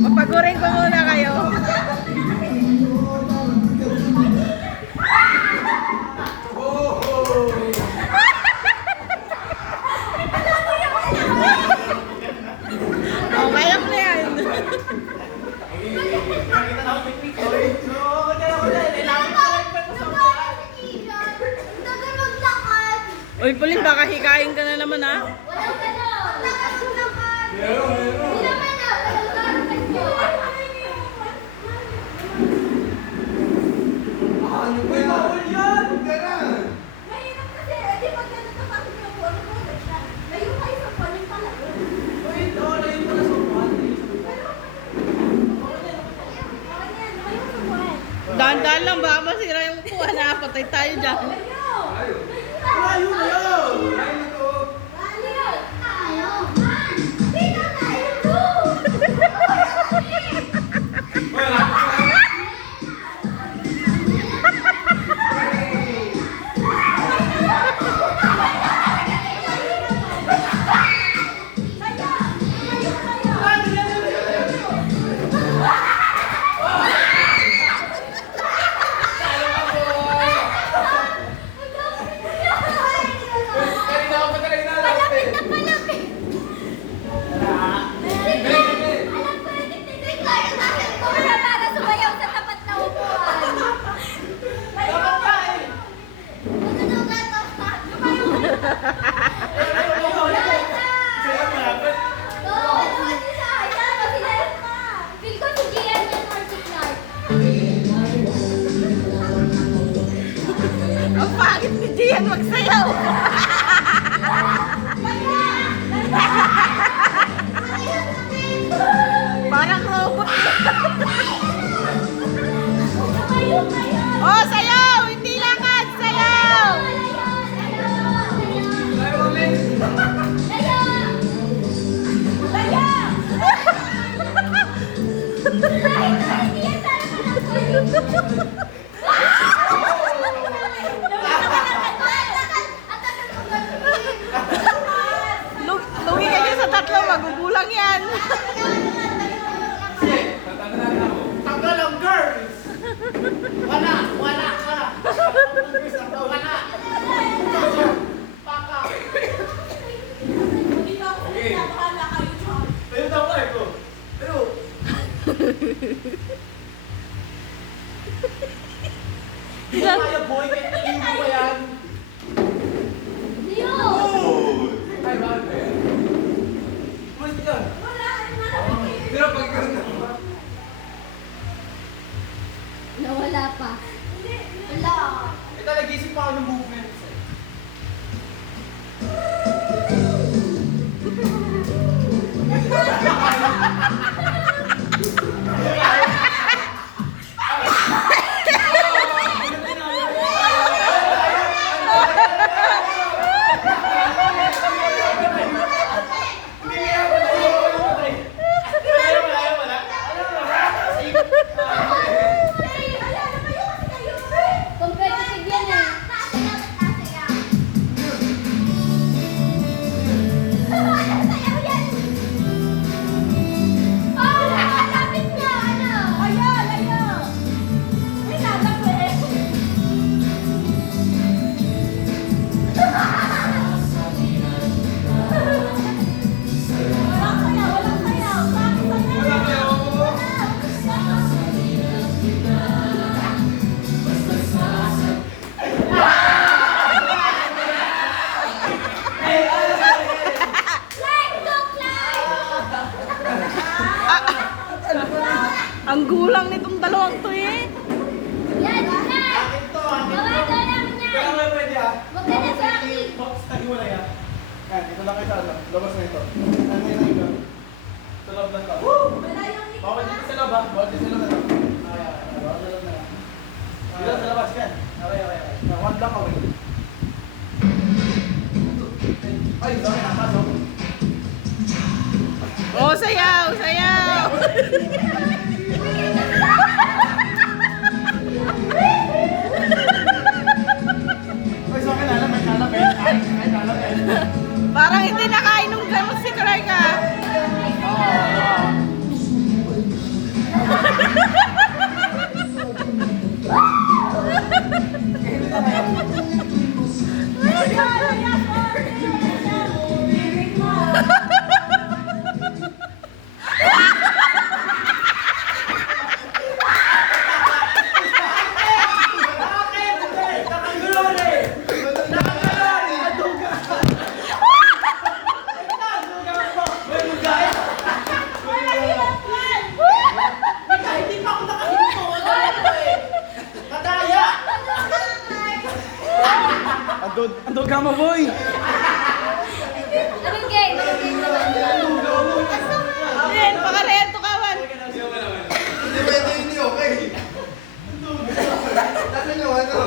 Mapagurin ko muna kayo. Oh, kaya mo na yan. Uy, Pauline, baka hikain ka na naman, ha? Ano ba yan? Yan! Huwag ka na! Mahirap kasi, di pag natapasok yung buwan, ano siya? Layo kayo sa buwan, yung pala. Wait, layo pala sa buwan. Layo sa buwan. Dahan-dahan lang, baka masira yung upuan, ha? Patay tayo dyan. Layo! Layo na yun! Layo na to! Wala ka pa! Kanina ako pa talaga nalapit! Ang pangit ni Gian magsayaw. Parang robot. Oh, sayaw! Hindi lakad, sayaw! Layo ulit! Lugi ka dyan sa tatlo, magugulang yan. Tanggal ang girls! Wala! Wala ka! Wala! Paka! Tayo daw ka ito! Tayo! Hindi mo kaya boy, kahit naging mo pa yan! Ay, bakit ba yan? Mas yan! Pero pag ganda ba? Nawala pa. Wala. Ito, nag-isip pa ako ng movements eh. Competitive yan eh. Ang gulang nitong dalawang to eh. Yan, yan! Akin to, akin to. Gawin ka namin yan! Kaya nga pwede ah. Huwag ka na sa akin. Box na hiwala yan. Yan, ito lang kayo sa ano. Labas na ito. Ano yun na ito? Sa loob lang to. Woo! Wala yung Bawal dito sa loob ah. Bawal dito sa loob na to. Bawal sa loob na lang. Dito sa labas yan. Okay. One block away. Ay, sorry na. Pasok. Oh, sayaw, sayaw. Ay, sorry na. May kalapit. Ay, kalapit. Parang hindi hindi nakainom gamot si Clark ah. Ando gama boy! Anong game? Anong game naman? Din, pakarento kawan. Hindi pwede yun eh, okay. Nasaan yung ano?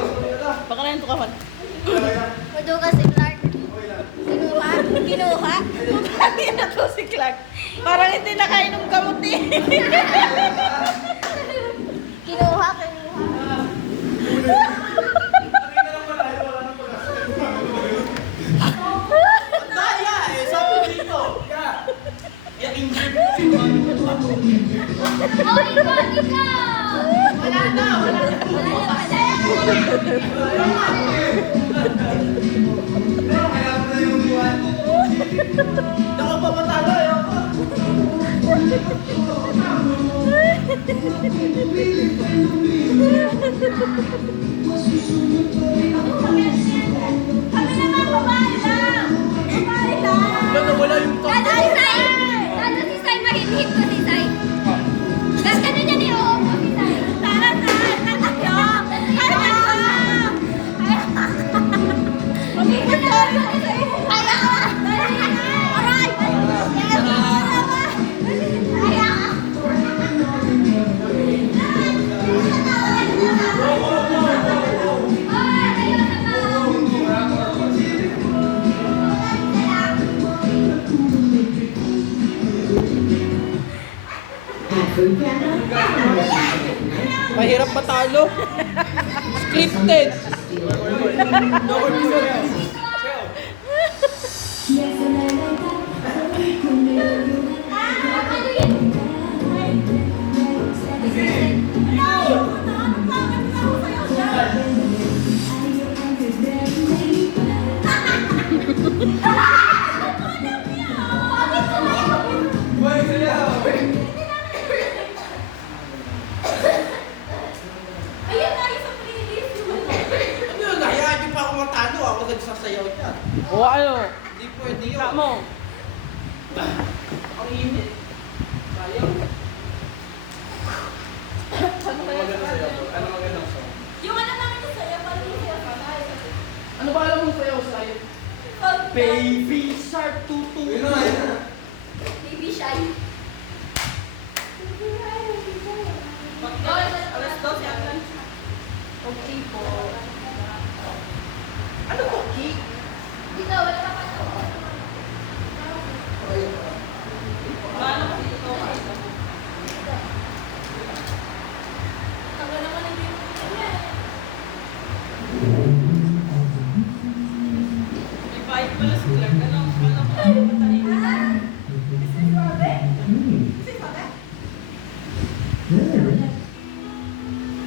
Pakarento kawan. Maduga si Clark. Kinuha? Kinuha? Putangin na to si Clark. Parang hindi nakainom gamot eh. Kinuha? Kinuha? Daya eh! Sabi dito! Yeah, injured si Oh, ikaw! Wala na! Wala na! Kailangan mo na yung buwan. Hindi ako pa matalo eh! Kami naman, babae lang! Babae lang! Wala yung Dado si Sai! Dado si Sai, mahit-hit ko si Sai. Gas ka na dyan eh, oo po si Sai. Tara, tara, tatakyo! Tatakyo! Mamigil na rin ako sa iyo. Kaya ka! Aray! Kaya ka! Kaya ka! Mahirap matalo. Scripted. Ayun na, yung sa playlist. Ano yun? Hayaan niyo pa ako matalo. Ako nagsasayaw niyan. O ano? Hindi pwede yun. Kamo. Ang init. Sayang. Ano magandang sayaw? Ano magandang sayaw? Yung ano namin ko sa'yo, parang yung sa'yo. Ano ba alam mong sayaw sa'yo? Baby Shark Tutu. Yun na, yun na. Baby shy. Alas 12 ang lunch. Okay po.